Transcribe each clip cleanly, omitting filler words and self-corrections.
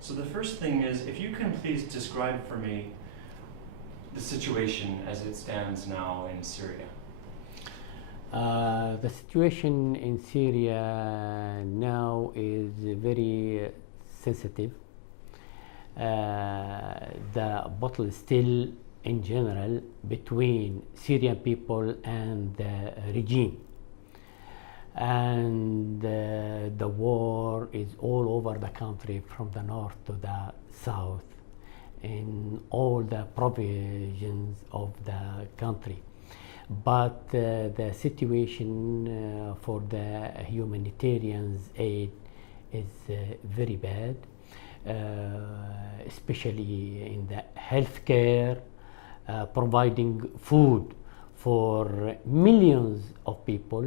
So the first thing is, if you can please describe for me the situation as it stands now in Syria. The situation in Syria now is very sensitive. The battle is still, in general, between Syrian people and the regime. And the war is all over the country, from the north to the south, in all the provisions of the country. But the situation for the humanitarian aid is very bad, especially in the healthcare, providing food for millions of people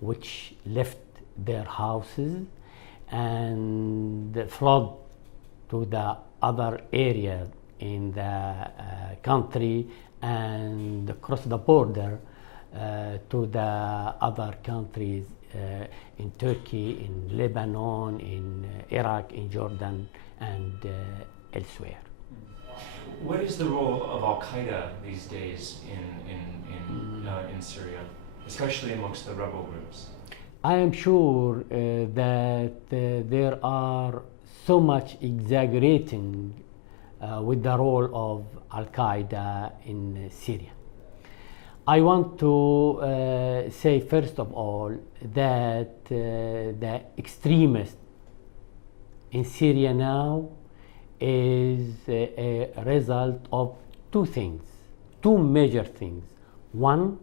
which left their houses and flood to the other areas in the country and across the border to the other countries in Turkey, in Lebanon, in Iraq, in Jordan, and elsewhere. What is the role of Al-Qaeda these days in Syria, especially amongst the rebel groups? I am sure that there are so much exaggerating with the role of Al-Qaeda in Syria. I want to say first of all that the extremist in Syria now is a result of two things, two major things. One,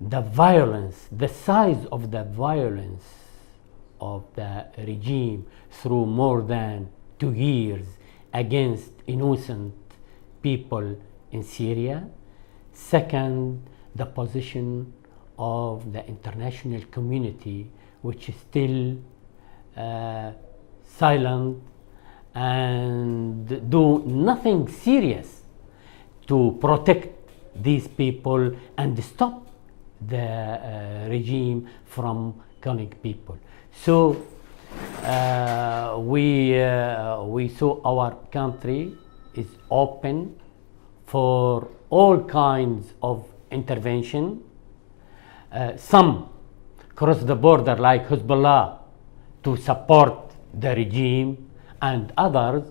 the violence, the size of the violence of the regime through more than 2 years against innocent people in Syria. Second, the position of the international community, which is still silent and do nothing serious to protect these people and stop the regime from killing people. So we saw our country is open for all kinds of intervention. Some cross the border like Hezbollah to support the regime, and others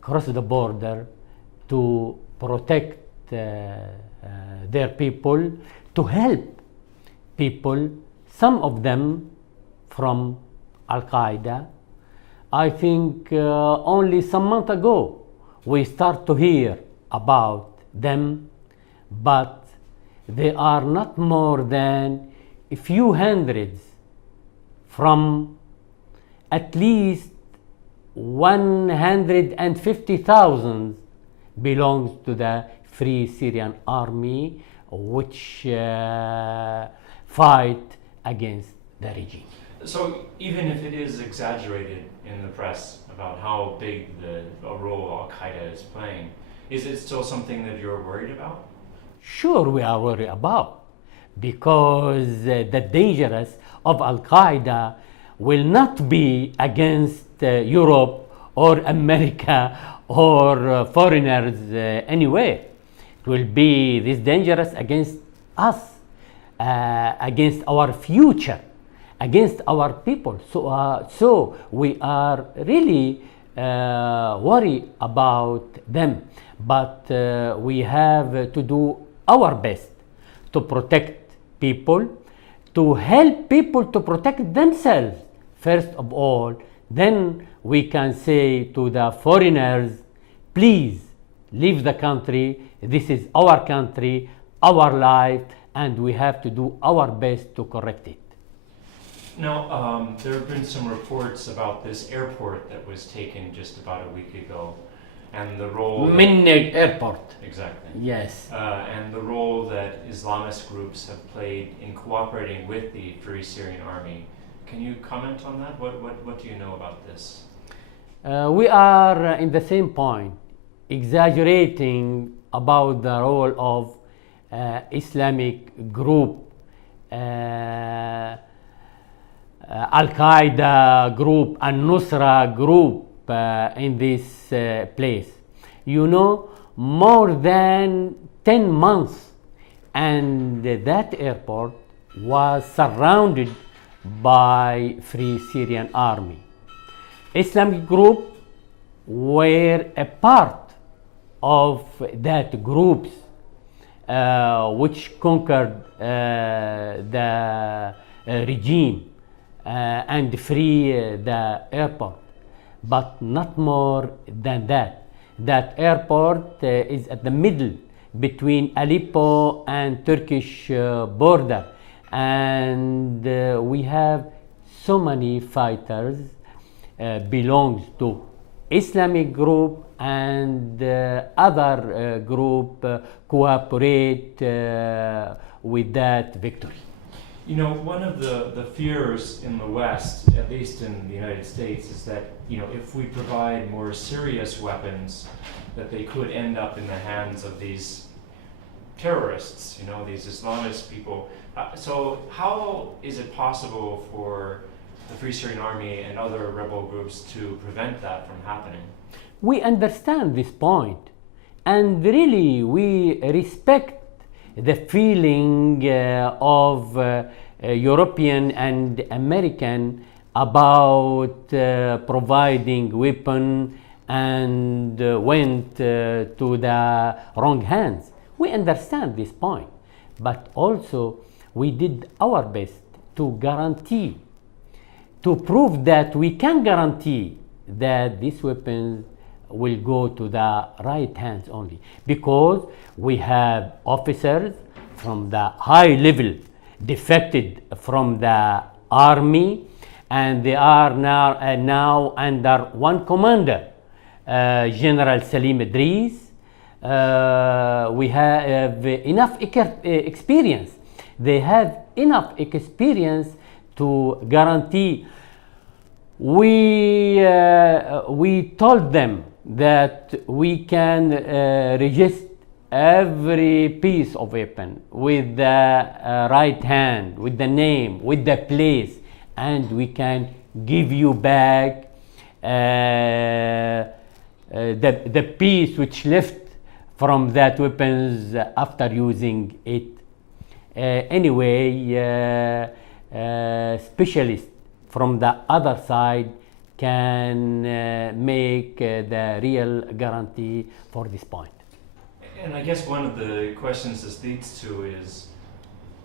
cross the border to protect their people, to help people, some of them from Al-Qaeda. I think only some month ago we start to hear about them, but they are not more than a few hundreds from at least 150,000 belongs to the Free Syrian Army, which fight against the regime. So even if it is exaggerated in the press about how big a role Al-Qaeda is playing, is it still something that you're worried about? Sure, we are worried about, because the dangers of Al-Qaeda will not be against Europe or America or foreigners anywhere. It will be this dangerous against us, against our future, against our people. So we are really worried about them, but we have to do our best to protect people, to help people to protect themselves first of all. Then we can say to the foreigners, please leave the country. This is our country, our life, and we have to do our best to correct it. Now, there have been some reports about this airport that was taken just about a week ago, and the role... Minnig Airport. Exactly. Yes. And the role that Islamist groups have played in cooperating with the Free Syrian Army. Can you comment on that? What do you know about this? We are in the same point, exaggerating about the role of Islamic group, Al-Qaeda group, and Nusra group in this place. You know, more than 10 months, and that airport was surrounded by Free Syrian Army. Islamic group were a part of that groups which conquered the regime and free the airport, but not more than that. That airport is at the middle between Aleppo and Turkish border, and we have so many fighters belongs to Islamic group and other group cooperate with that victory. You know, one of the fears in the West, at least in the United States, is that, you know, if we provide more serious weapons, that they could end up in the hands of these terrorists, you know, these Islamist people. So how is it possible for the Free Syrian Army and other rebel groups to prevent that from happening? We understand this point, and really we respect the feeling of European and American about providing weapon and went to the wrong hands. We understand this point, but also we did our best to guarantee, to prove that we can guarantee that these weapons will go to the right hands only, because we have officers from the high level defected from the army, and they are now under one commander, General Salim Idris. We have enough experience. They have enough experience to guarantee. We told them that we can register every piece of weapon with the right hand, with the name, with the place, and we can give you back the piece which left from that weapons after using it. Anyway, specialists from the other side can make the real guarantee for this point. And I guess one of the questions this leads to is,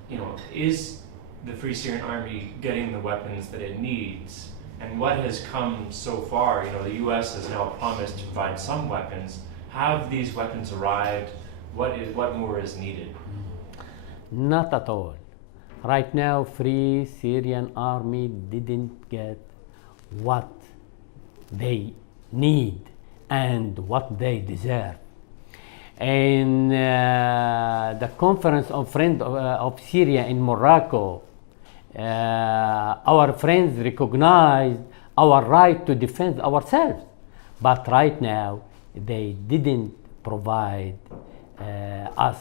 you know, is the Free Syrian Army getting the weapons that it needs? And what has come so far? You know, the U.S. has now promised to provide some weapons. Have these weapons arrived? What more is needed? Not at all. Right now, Free Syrian Army didn't get what they need and what they deserve. In the conference of Friends of Syria in Morocco, our friends recognized our right to defend ourselves. But right now, they didn't provide us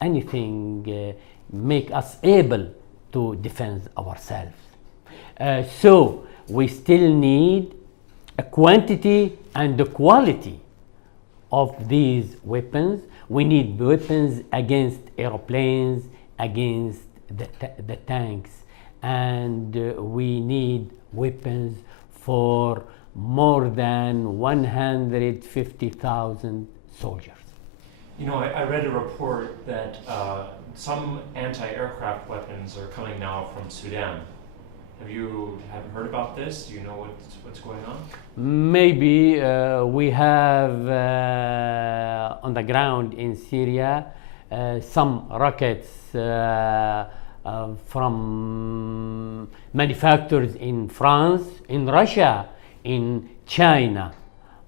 anything make us able to defend ourselves. So we still need a quantity and the quality of these weapons. We need weapons against airplanes, against the tanks, and we need weapons for more than 150,000 soldiers. You know, I read a report that some anti-aircraft weapons are coming now from Sudan. Have you heard about this? Do you know what's going on? Maybe we have on the ground in Syria some rockets from manufacturers in France, in Russia, in China.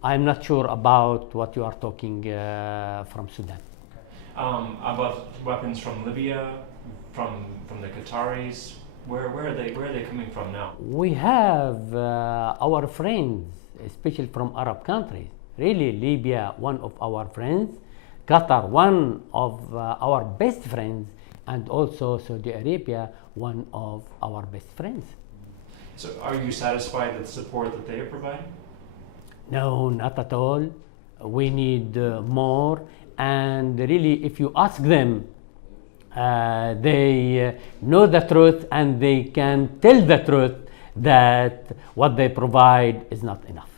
I'm not sure about what you are talking from Sudan. About weapons from Libya, from the Qataris. Where are they coming from now? We have our friends, especially from Arab countries. Really, Libya, one of our friends. Qatar, one of our best friends. And also Saudi Arabia, one of our best friends. So are you satisfied with the support that they are providing? No, not at all. We need more. And really, if you ask them, they know the truth and they can tell the truth that what they provide is not enough.